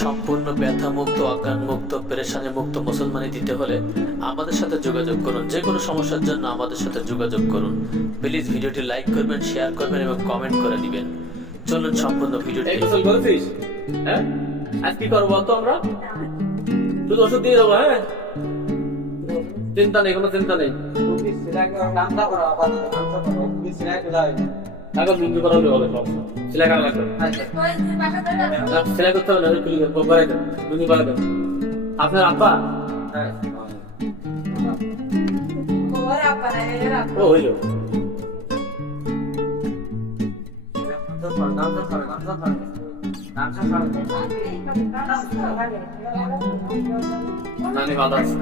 সম্পূর্ণ ব্যথা মুক্ত অজ্ঞান মুক্ত পেরেশানি মুক্ত মুসলমানি দিতে হলে আমাদের সাথে যোগাযোগ করুন। যে কোনো সমস্যার জন্য আমাদের সাথে যোগাযোগ করুন। প্লিজ ভিডিওটি লাইক করবেন শেয়ার করবেন এবং কমেন্ট করে দিবেন। চলুন সম্পূর্ণ ভিডিওটি। এই গোসল করেছিস হ্যাঁ? আজ কি করব বলতো আমরা? শুধু ওষুধ দিয়ে দেবো হ্যাঁ? চিন্তা নেই কোনো চিন্তা নেই। কাগজ বিক্রি করা হলে হবে সব সেলাই করা লাগবে না, সেলাই করতে হবে না খুলি বাড়াই দেন, দুনি বাড়াই দেন। আপনার আব্বা? ও হইল নানি ভালো আছে।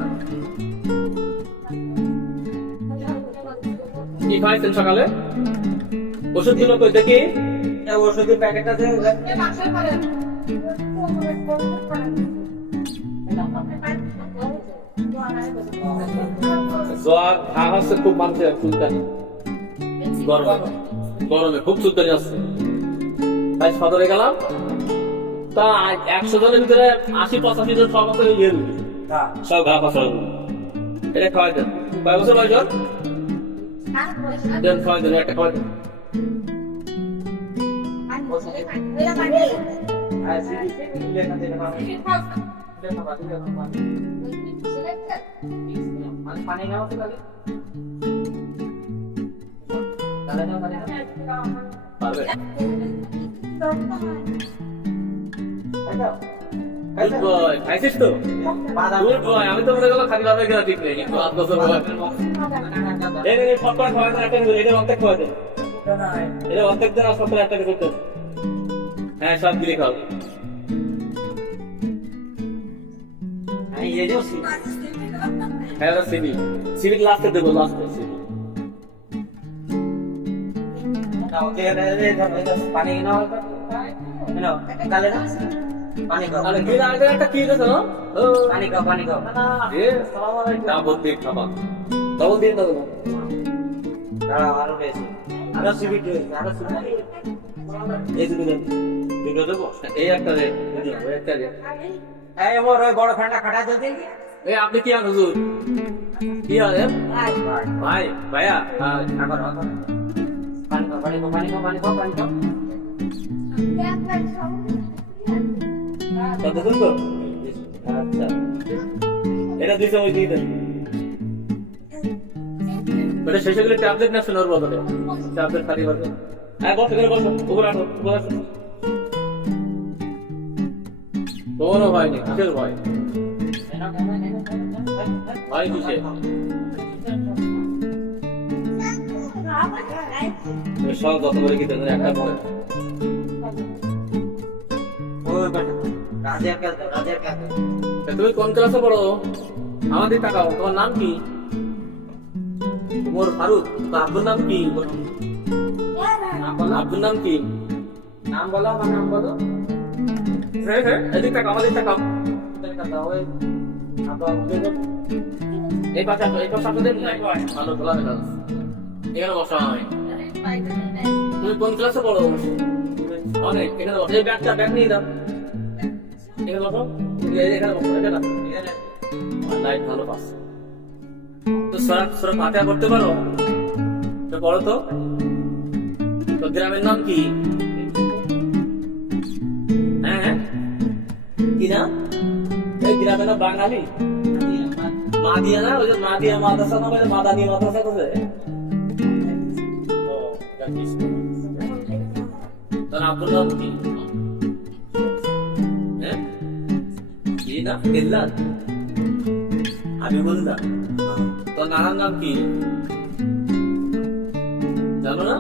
কি খাইছেন সকালে? ওষুধ দিল কই দেখি। ওষুধের প্যাকেটটা দিয়ে জ্বর ঘা হচ্ছে খুব মানুষের চুলকানি। গরমে গরমে খুব চুলকানি আসছে তাই সদরে গেলাম। তা একশো জনের ভিতরে আশি পঁচাশি জন সব আছে ইয়ে। সব ঘা পাশা এটা খাওয়াই দেন। কয় বছর বয়স ওর? দেন খাওয়াই দেন একটা খাওয়াই দেন। আমি তো মনে ঠিক নেই কিন্তু আট বছর একটা এটা অর্ধেক খাওয়াই এটা অর্ধেক আর সত্তর একটা করতে হ্যাঁ সব দিলে খাও। হ্যাঁ ওটা সিবি সিবি লাস্টে দেবো লাস্টে সিবি পানি নাও। কালে না পানি খাও। আরে কি লাগে একটা কি রেছে পানি খাও পানি খাও। এ সালাম আলাইকুম। ডাবল দিয়ে খাবা। ডাবল দিয়ে দাও দাঁড়াও আরও রয়েছে আরও সিবিটি হয়েছে আরও সিবিটি এই দুটো দুটো দেবো? এই একটা রে এই একটা রে এই মোর ওই বড় ফ্যানটা খাটা জলদি এই আপনি কি আন হুজুর? কি ভাই ভাইয়া? আগর আগর পানি খাও পানি খাও পানি খাও পানি খাও পানি খাও। কত শুন আচ্ছা। এটা দিয়ে দেন। ওটা শেষে গেলে ট্যাবলেট না শোনার বদলে? ট্যাবলেট খালি পারবে হ্যাঁ বসো এখানে বসো উপরে আসো উপরে আসো। তোমারও ভয় নেই কিসের ভয় ভয় কিসের তুমি সব যত করে কি একটা ভয় তুমি কোন ক্লাসে পড়ো আমাদের তাকাও তোমার নাম কি তোমার ফারুক আব্বুর নাম কি আব্বুর নাম কি নাম বলো আমার নাম বলো হ্যাঁ হ্যাঁ। এদিক তাকাও আমাদের তাকাও এদের কথা ওই আবার এই পাশে এই পাশে আসো ভালো খোলা দেখা যাচ্ছে। এখানে বসা হয় তুমি কোন ক্লাসে পড়ো অনেক এখানে বসো। এই ব্যাগটা ব্যাগ নিয়ে দাও এখানে বসো। এখানে বসো এখানে। এখানে লাইট ভালো পাস তো সরা সরা ফাতিহা করতে পারো? তো পড়ো তো। তো গ্রামের নাম কি? গ্রামের নাম বাঙালি মাদিয়া না, ওই মাদিয়া মাদ্রাসা না যে মাদানি মাদ্রাসা করে ও জানিস আব্বুর নাম কি? হ্যাঁ? না? বিল্লাল আমি বললাম তোর নানার নাম কি? জানো না?